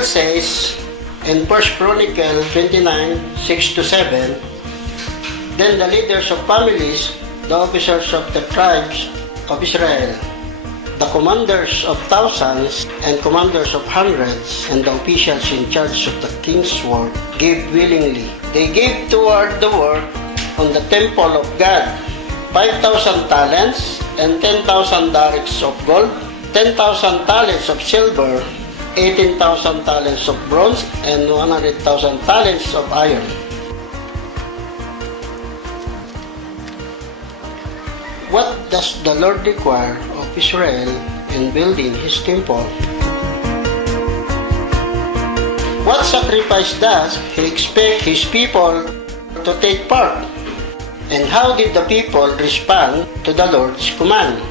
Bible says in 1 Chronicle 29:6-7, then the leaders of families, the officers of the tribes of Israel, the commanders of thousands and commanders of hundreds, and the officials in charge of the king's work gave willingly. They gave toward the work on the temple of God 5,000 talents and 10,000 darics of gold, 10,000 talents of silver, 18,000 talents of bronze, and 100,000 talents of iron. What does the Lord require of Israel in building His temple? What sacrifice does He expect His people to take part? And how did the people respond to the Lord's command?